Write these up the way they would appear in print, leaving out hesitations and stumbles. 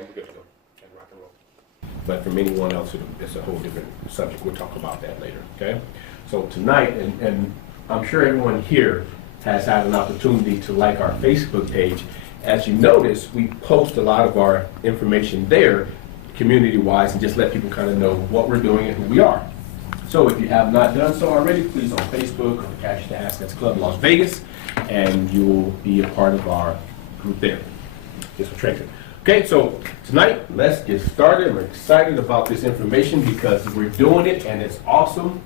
we're good to go. And rock and roll. But from anyone else, it's a whole different subject. We'll talk about that later, okay? So tonight, and I'm sure everyone here has had an opportunity to like our Facebook page. As you notice, we post a lot of our information there, community-wise, and just let people kind of know what we're doing and who we are. So if you have not done so already, please on Facebook or the Cash to Assets Club Las Vegas, and you will be a part of our group there. Just for training. Okay, so tonight, let's get started. I'm excited about this information because we're doing it and it's awesome.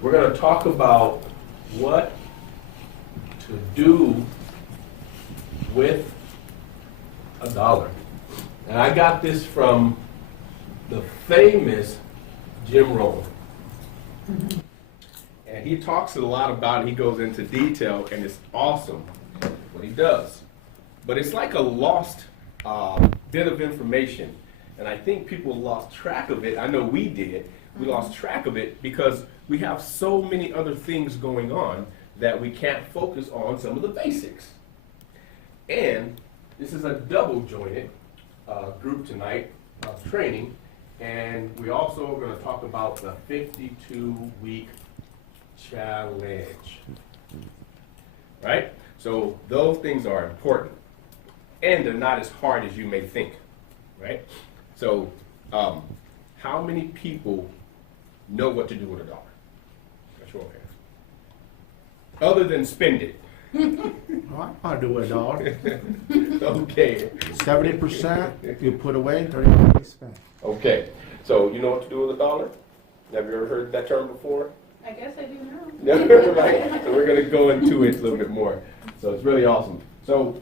We're going to talk about what to do with $1. And I got this from the famous Jim Rohn. And he talks a lot about it. He goes into detail, and it's awesome what he does. But it's like a lost bit of information. And I think people lost track of it. I know we did. We lost track of it because we have so many other things going on that we can't focus on some of the basics. And this is a double jointed group tonight of training. And we also are going to talk about the 52-week challenge. Right? So those things are important. And they're not as hard as you may think. Right? So how many people know what to do with $1? That's your hand. Other than spend it. Well, I do $1. Okay. 70% you put away, 30% you spend. Okay. So you know what to do with $1? Have you ever heard that term before? I guess I do now. Right. So we're going to go into it a little bit more. So it's really awesome. So,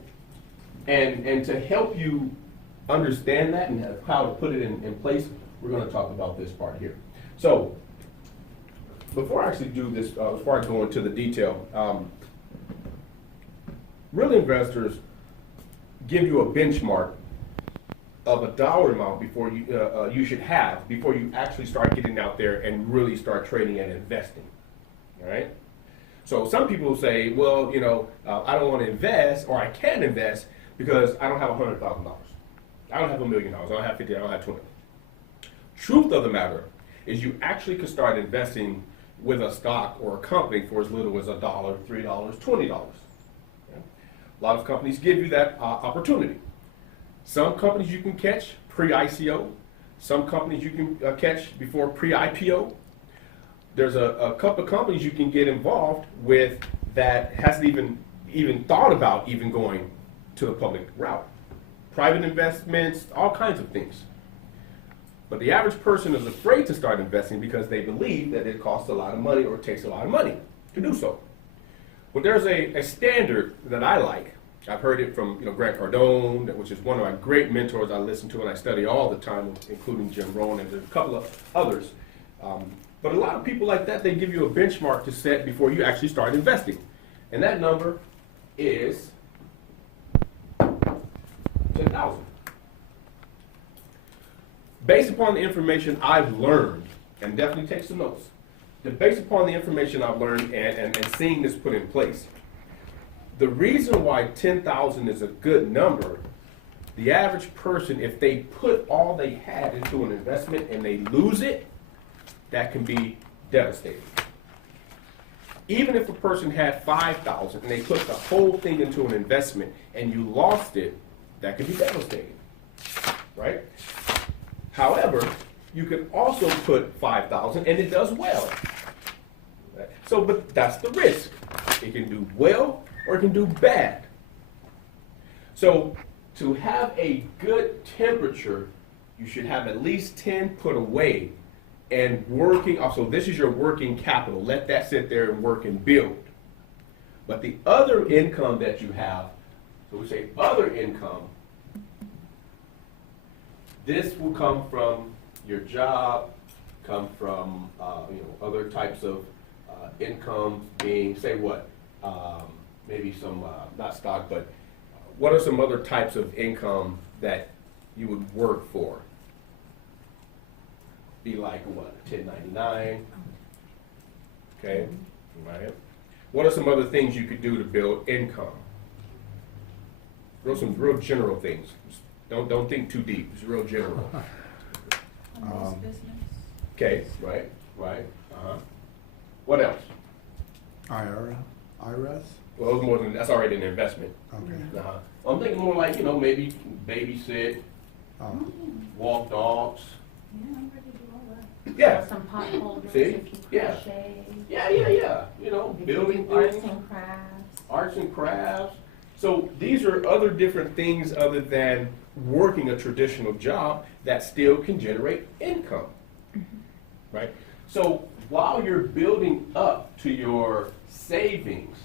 and to help you understand that and how to put it in place, we're going to talk about this part here. So before I actually do this, before I go into the detail, real investors give you a benchmark of a dollar amount before you should have before you actually start getting out there and really start trading and investing. All right. So some people say, well, you know, I don't want to invest, or I can't invest because I don't have $100,000. I don't have $1 million. I don't have 50. I don't have 20. Truth of the matter is, you actually could start investing with a stock or a company for as little as $1, $3, $20. A lot of companies give you that opportunity. Some companies you can catch pre-ICO. Some companies you can catch before pre-IPO. There's a couple of companies you can get involved with that hasn't even thought about even going to the public route. Private investments, all kinds of things. But the average person is afraid to start investing because they believe that it costs a lot of money or it takes a lot of money to do so. Well, there's a standard that I like. I've heard it from Grant Cardone, which is one of my great mentors I listen to and I study all the time, including Jim Rohn, and there's a couple of others. But a lot of people like that, they give you a benchmark to set before you actually start investing. And that number is 10,000. Based upon the information I've learned, and definitely take some notes, based upon the information I've learned and seeing this put in place, the reason why 10,000 is a good number, the average person, if they put all they had into an investment and they lose it, that can be devastating. Even if a person had 5,000 and they put the whole thing into an investment and you lost it, that can be devastating, right? However, you can also put 5,000 and it does well. So, but that's the risk. It can do well or it can do bad. So, to have a good temperature, you should have at least 10 put away and working. Also, this is your working capital. Let that sit there and work and build. But the other income that you have, so we say other income, this will come from your job, come from other types of income, being, say what, maybe some, not stock, but what are some other types of income that you would work for? Be like what, 1099? Okay, right. What are some other things you could do to build income? Some real general things. Don't think too deep. It's real general. Business. Okay, right. Uh-huh. What else? IRS? Well, it's more than that's already an investment. Okay. Uh-huh. I'm thinking more like, maybe babysit, Oh, walk dogs. Yeah, I'm ready to do all that. Yeah. Some pot holders, See? if you Yeah. crochet. Yeah. Building Arts things, and crafts. arts and crafts. So these are other different things other than working a traditional job that still can generate income. Right? So while you're building up to your savings,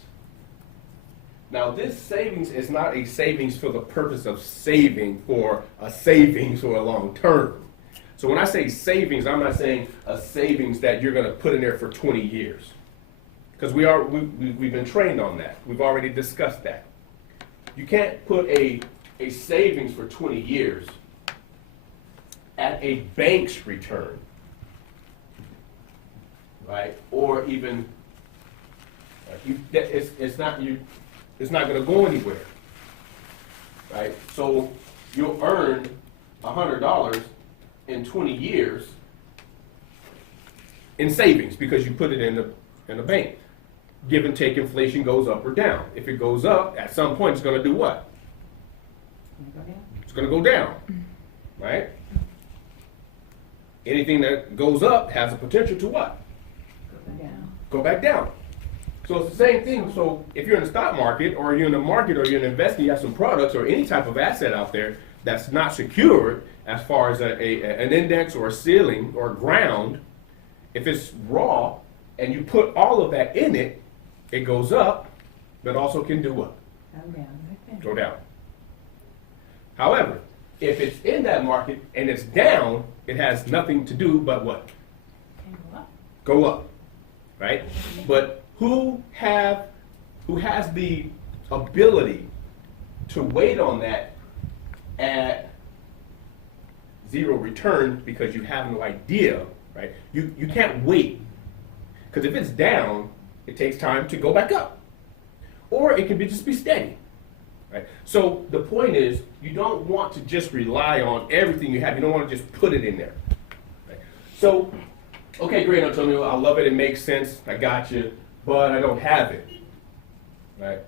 now this savings is not a savings for the purpose of saving for a savings for a long term. So when I say savings, I'm not saying a savings that you're going to put in there for 20 years. Because we've been trained on that. We've already discussed that. You can't put a savings for 20 years at a bank's return, right? Or even it's not going to go anywhere, right? So you'll earn $100 in 20 years in savings because you put it in the bank. Give and take, inflation goes up or down. If it goes up, at some point it's going to do what? It's going to go down, right? Anything that goes up has a potential to what? Go back down. So it's the same thing. So if you're in the stock market or you're in the market or you're investing, you have some products or any type of asset out there that's not secured as far as an index or a ceiling or ground, if it's raw and you put all of that in it, it goes up, but also can do what? Go down. However, if it's in that market and it's down, it has nothing to do but what? Go up, right? But who has the ability to wait on that at zero return because you have no idea, right? You can't wait. Because if it's down, it takes time to go back up. Or it can just be steady. Right? So the point is, you don't want to just rely on everything you have. You don't want to just put it in there. Right? So, okay, great, Antonio. I love it. It makes sense. I got you. But I don't have it. Right?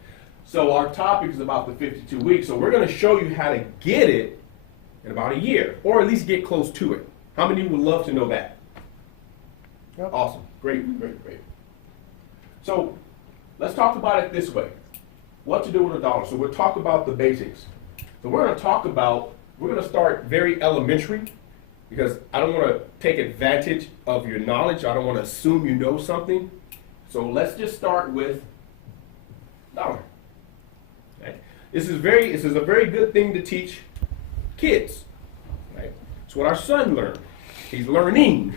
So our topic is about the 52 weeks. So we're going to show you how to get it in about a year, or at least get close to it. How many would love to know that? Yep. Awesome. Great. So let's talk about it this way. What to do with $1. So we'll talk about the basics. So we're going to start very elementary because I don't want to take advantage of your knowledge. I don't want to assume you know something. So let's just start with $1. Okay? This is a very good thing to teach kids. Right? It's what our son learned. He's learning.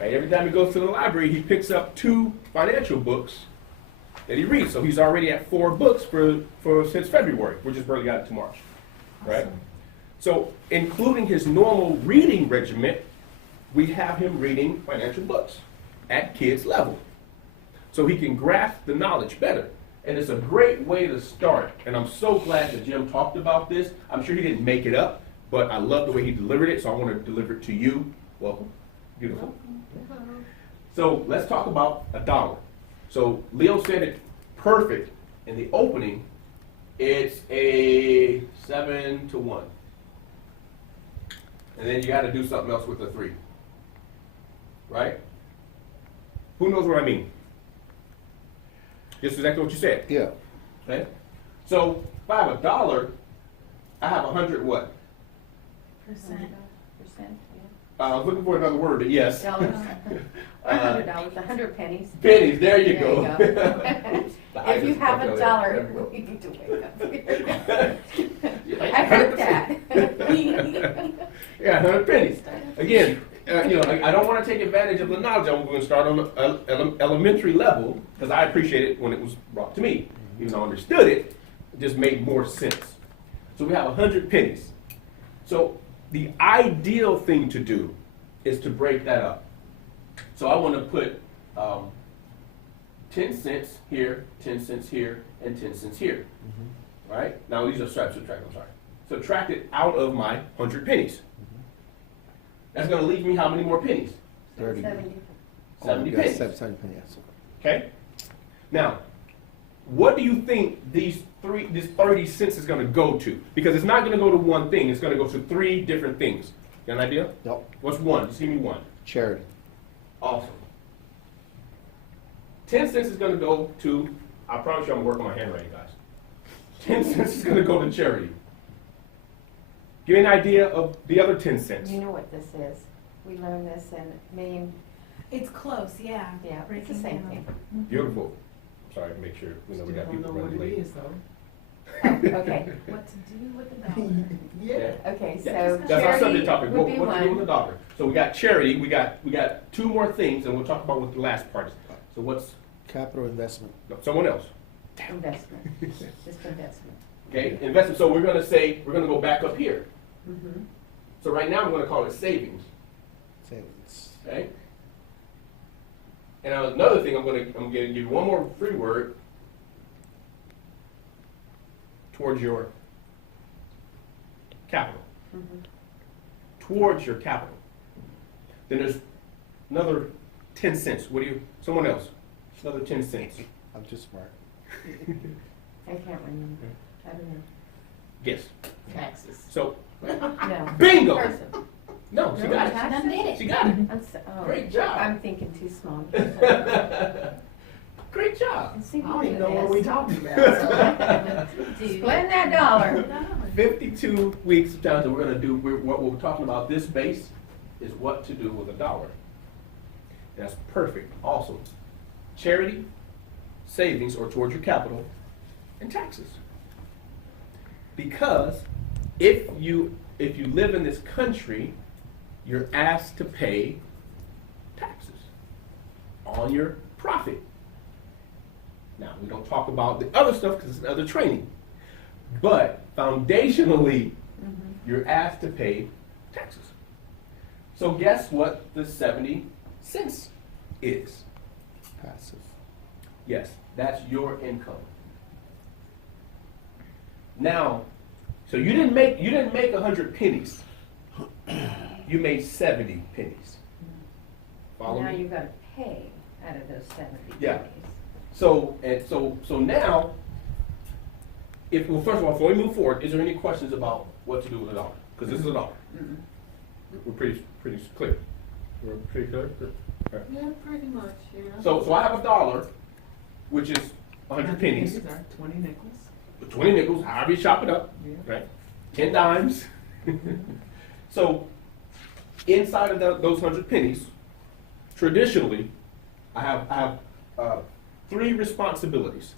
Right? Every time he goes to the library, he picks up 2 financial books that he reads. So he's already at 4 books since February. We just barely got it to March. Right? So including his normal reading regimen, we have him reading financial books at kids level. So he can grasp the knowledge better. And it's a great way to start. And I'm so glad that Jim talked about this. I'm sure he didn't make it up, but I love the way he delivered it, so I want to deliver it to you. Welcome. Beautiful. So let's talk about $1. So Leo said it perfect in the opening. It's a 7 to 1. And then you got to do something else with the 3. Right? Who knows what I mean? Just exactly what you said. yeah. Okay? So if I have $1, I have 100 what? Percent. I was looking for another word, but yes. Dollars. $100, 100 pennies. Pennies, there you go. If you have $1, you need to wake up. I heard that. Yeah, 100 pennies. Again, I don't want to take advantage of the knowledge. I'm going to start on the elementary level because I appreciate it when it was brought to me. Even though I understood it, it just made more sense. So we have 100 pennies. So the ideal thing to do is to break that up. So I want to put 10 cents here, 10 cents here, and 10 cents here. Right? Now these are subtract, I'm sorry. subtract it out of my 100 pennies. That's going to leave me how many more pennies? 30. 70. 70 You got pennies. 70 pennies. Yes. Okay? Now, what do you think this 30 cents is going to go to? Because it's not going to go to one thing. It's going to go to 3 different things. Got an idea? Nope. What's one? Just give me one. Charity. Awesome. 10 cents is going to go to, I promise you I'm working on my handwriting, guys. 10 cents is going to go to charity. Give me an idea of the other 10 cents. You know what this is. We learned this in Maine. It's close, yeah. Yeah, it's the Breaking same down. thing. Beautiful. Sorry, make sure we know we got people running late. Oh, okay. What to do with the dollar. Yeah. Okay, Yeah. so That's our charity subject topic. would What be to do with the one. dollar? So we got charity. We got 2 more things, and we'll talk about what the last part is. So what's Capital investment. no, someone else? Investment, just investment. Okay, investment. So we're going to go back up here. Mm-hmm. So right now I'm going to call it savings. Savings. Okay. And another thing, I'm going to give you one more free word towards your capital. Mm-hmm. Towards your capital. Then there's another 10 cents. Someone else? Another 10 cents. I'm too smart. I can't remember. I don't know. Guess. Taxes. So, No. bingo! Person. No, she got it. Taxes? Done did it. She got it. I'm so, oh, Great job. I'm thinking too small. Great job. Let's see if I we don't do even know what we this. talking about. Dude. Spend that dollar. $1. 52 weeks of time that we're going to do, what we're talking about, this base, is what to do with a dollar. That's perfect. Awesome. Charity, savings, or towards your capital, and taxes. Because if you live in this country, you're asked to pay taxes on your profit. Now, we don't talk about the other stuff because it's another training. But foundationally, you're asked to pay taxes. So guess what the 70 cents is? Passive. Yes, that's your income. Now, so you didn't make 100 pennies. You made 70 pennies. Follow Now me? you gotta pay out of those 70 Yeah. pennies. So now, well, first of all, before we move forward, is there any questions about what to do with a dollar? Because this is a dollar. We're pretty clear. We're pretty clear. Okay. Yeah, pretty much, yeah. So I have a dollar, which is 100 pennies, Are 20 nickels. 20 nickels, however you chop it up, Yeah. right? 10 dimes. So inside of those 100 pennies, traditionally, I have 3 responsibilities.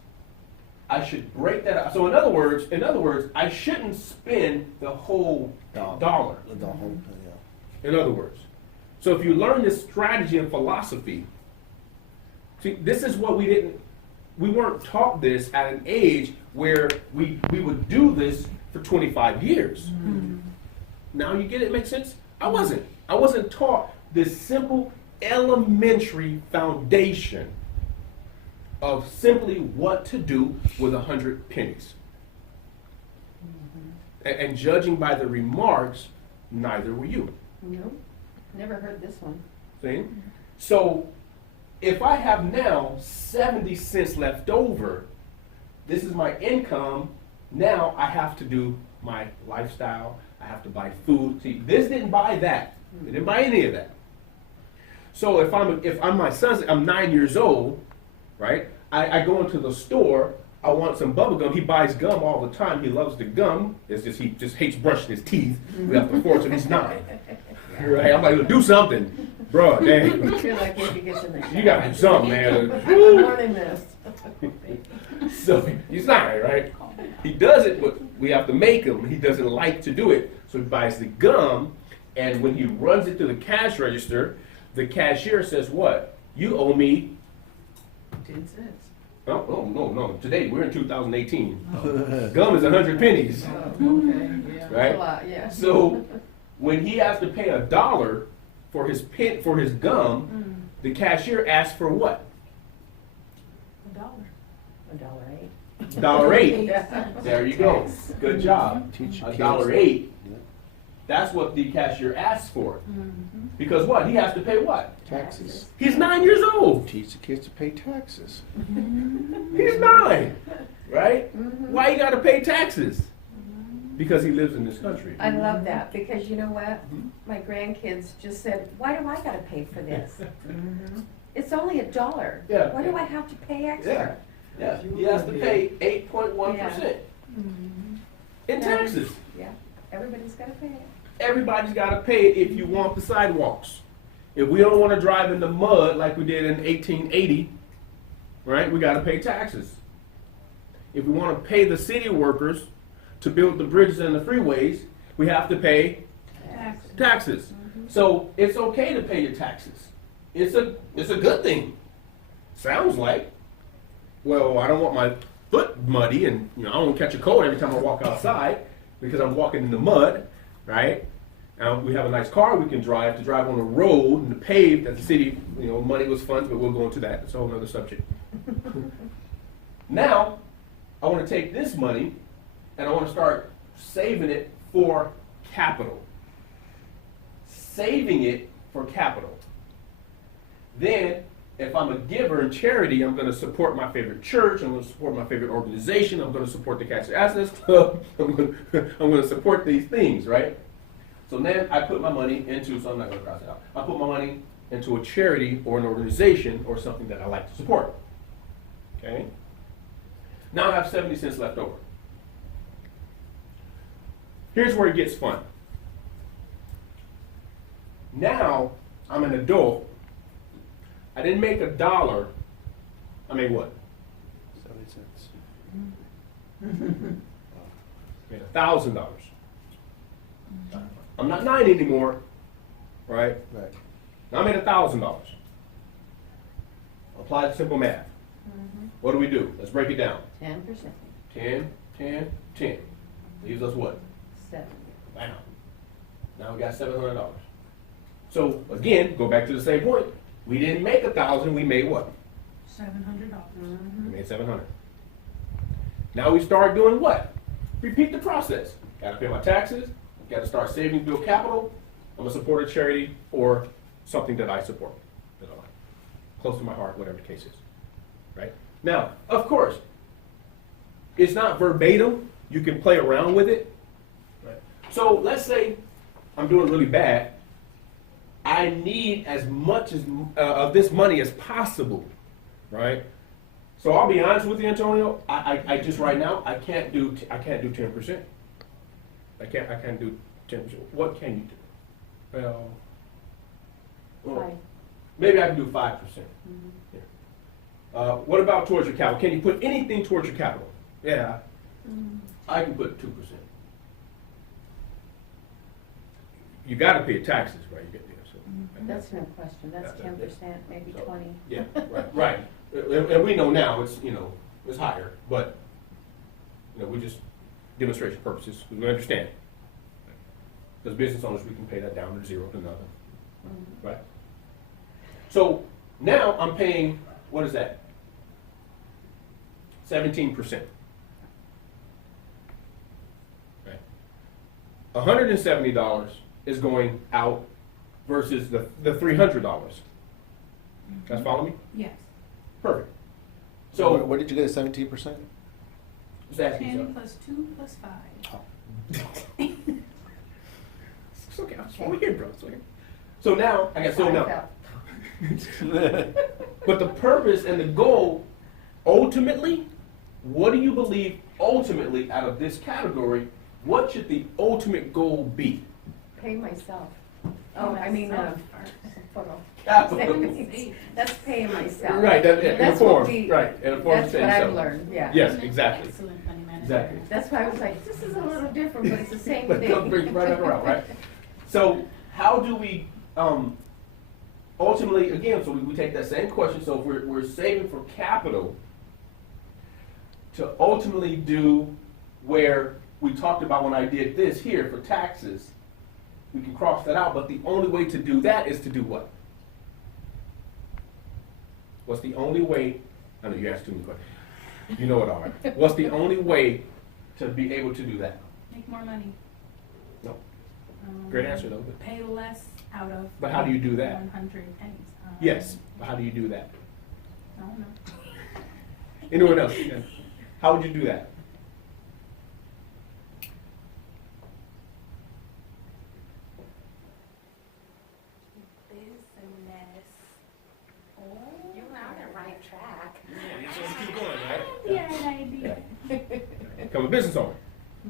I should break that up. So in other words, I shouldn't spend the whole dollar. The whole, yeah. In other words. So if you learn this strategy and philosophy, see, this is what we weren't taught this at an age where we would do this for 25 years. Now you get it, makes sense? I wasn't taught this simple elementary foundation of simply what to do with 100 pennies. And judging by the remarks, neither were you. No, never heard this one. See? So if I have now 70 cents left over, this is my income. Now I have to do my lifestyle. I have to buy food. See, this didn't buy that. It didn't buy any of that. So if I'm my son's, I'm 9 years old, right? I go into the store. I want some bubble gum. He buys gum all the time. He loves the gum. It's just he just hates brushing his teeth. We have to force him. He's 9. Right? I'm like, do something, bro. Dang. I feel like if he gets in the shower. You gotta do something, man. More than this. So he's 9, right? He does it, but we have to make him. He doesn't like to do it, so he buys the gum. And when he runs it to the cash register, the cashier says, "What? You owe me." 10 cents. No. Today we're in 2018. Gum is 100 pennies, Oh, okay, yeah. right? A lot, yeah. So when he has to pay $1 for his gum, the cashier asks for what? $1. $1.08. $1.08. Yeah. There you go. Good job. Teach your kids. $1.08. Yeah. That's what the cashier asks for. Because what? He has to pay what? Taxes. He's 9 years old. Teach the kids to pay taxes. He's 9. Right? Why you gotta pay taxes? Because he lives in this country. I love that, because you know what? My grandkids just said, why do I gotta pay for this? It's only $1. Yeah. Why do I have to pay extra? Yeah, he has to pay 8.1% in taxes. Yeah, everybody's gotta pay it. Everybody's gotta pay it if you want the sidewalks. If we don't wanna drive in the mud like we did in 1880, right, we gotta pay taxes. If we wanna pay the city workers to build the bridges and the freeways, we have to pay taxes. So it's okay to pay your taxes. It's a good thing. Sounds like. Well, I don't want my foot muddy, and I don't want to catch a cold every time I walk outside because I'm walking in the mud, right? We have a nice car we can drive to drive on a road and the paved that the city, money was funds, but we'll go into that. It's a whole other subject. Now, I want to take this money and I want to start saving it for capital. Saving it for capital. Then, if I'm a giver in charity, I'm going to support my favorite church, I'm going to support my favorite organization, I'm going to support the Cashier Access Club, I'm going to support these things, right? So then I put my money into, so I'm not going to cross it out, I put my money into a charity or an organization or something that I like to support. Okay? Now I have 70 cents left over. Here's where it gets fun. Now I'm an adult. I didn't make $1. I made what? 70 cents. Made $1,000. I'm not 9 anymore, right? Right. Now I made $1,000. Apply simple math. What do we do? Let's break it down. 10%, 10, 10, 10. Leaves us what? 7. Wow. Now we got $700. So again, go back to the same point. We didn't make $1,000. We made what? $700. We made $700. Now we start doing what? Repeat the process. Got to pay my taxes. Got to start saving, build capital. I'm gonna support a charity or something that I support, that I like, close to my heart, whatever the case is. Right? Now, of course, it's not verbatim. You can play around with it. Right? So let's say I'm doing really bad. I need as much of this money as possible, right? So I'll be honest with you, Antonio. I just right now I can't do 10%. I can't do 10%. What can you do? Well, Five. maybe I can do 5%. Yeah. What about towards your capital? Can you put anything towards your capital? Yeah, I can put 2%. You got to pay taxes, right? You get there. So That's no question, that's 10%, maybe So, 20. Yeah, right. And we know now it's it's higher, but we just demonstration purposes. We understand. As business owners, we can pay that down to 0 to nothing, right? So now I'm paying, what is that? 17%. Right. $170 is going out versus the $300. Guys follow me? Yes. Perfect. So So what did you get at 17%? just ask 10 yourself. plus 2 plus 5. It's okay. I'm just over here, bro. It's okay. So now I got so now. But the purpose and the goal, ultimately, what do you believe ultimately out of this category? What should the ultimate goal be? Pay myself. Oh, I mean, photo. Capital. That's paying myself. Right. That, in a That's form. what we, Right. In a form. that's of what saying I've so. learned, yeah. Yes. Exactly. Excellent money management. Exactly. That's why I was like, this is a little different, but it's the same But they'll bring thing. right up around, right? So how do we ultimately, again, so we take that same question, so if we're saving for capital to ultimately do where we talked about when I did this here for taxes, we can cross that out, but the only way to do that is to do what? What's the only way? I know you asked too many questions. You know it already. What's the only way to be able to do that? Make more money. No. Great answer though. Pay less out of. But how do you do that? 100 pennies. Yes, but how do you do that? I don't know. Anyone else? Yeah. How would you do that? Business. Oh. You're on the right track. Yeah, you just keep going, right? Yeah, an idea. Become a business owner.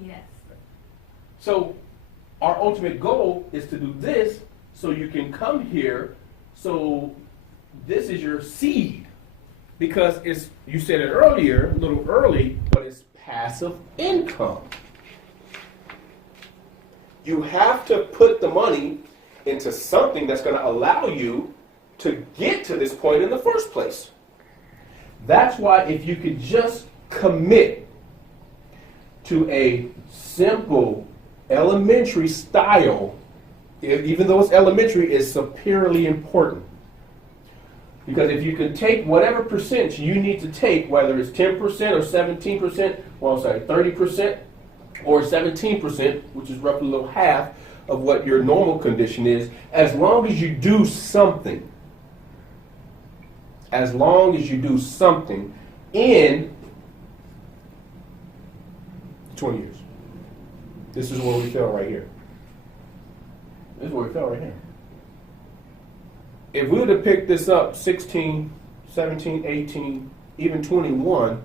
Yes. So our ultimate goal is to do this so you can come here. So this is your seed. Because it's, you said it earlier, a little early, but it's passive income. You have to put the money into something that's going to allow you to get to this point in the first place. That's why if you could just commit to a simple elementary style, even though it's elementary, is superiorly important. Because if you can take whatever percent you need to take, whether it's 10% or 17%, well, sorry, 30% or 17%, which is roughly a little half of what your normal condition is, as long as you do something, in 20 years. This is where we fell right here. This is where we fell right here. If we would have picked this up 16, 17, 18, even 21,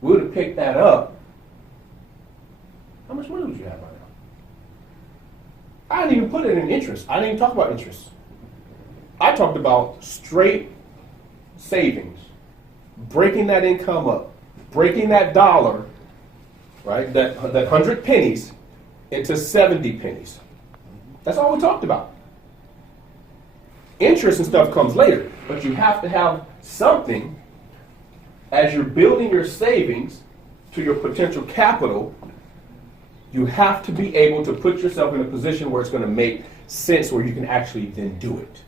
we would have picked that up. How much money would you have by now? I didn't even put it in interest. I didn't even talk about interest. I talked about straight savings, breaking that income up, breaking that dollar, right, that 100 pennies into 70 pennies. That's all we talked about. Interest and stuff comes later, but you have to have something as you're building your savings to your potential capital. You have to be able to put yourself in a position where it's going to make sense, where you can actually then do it.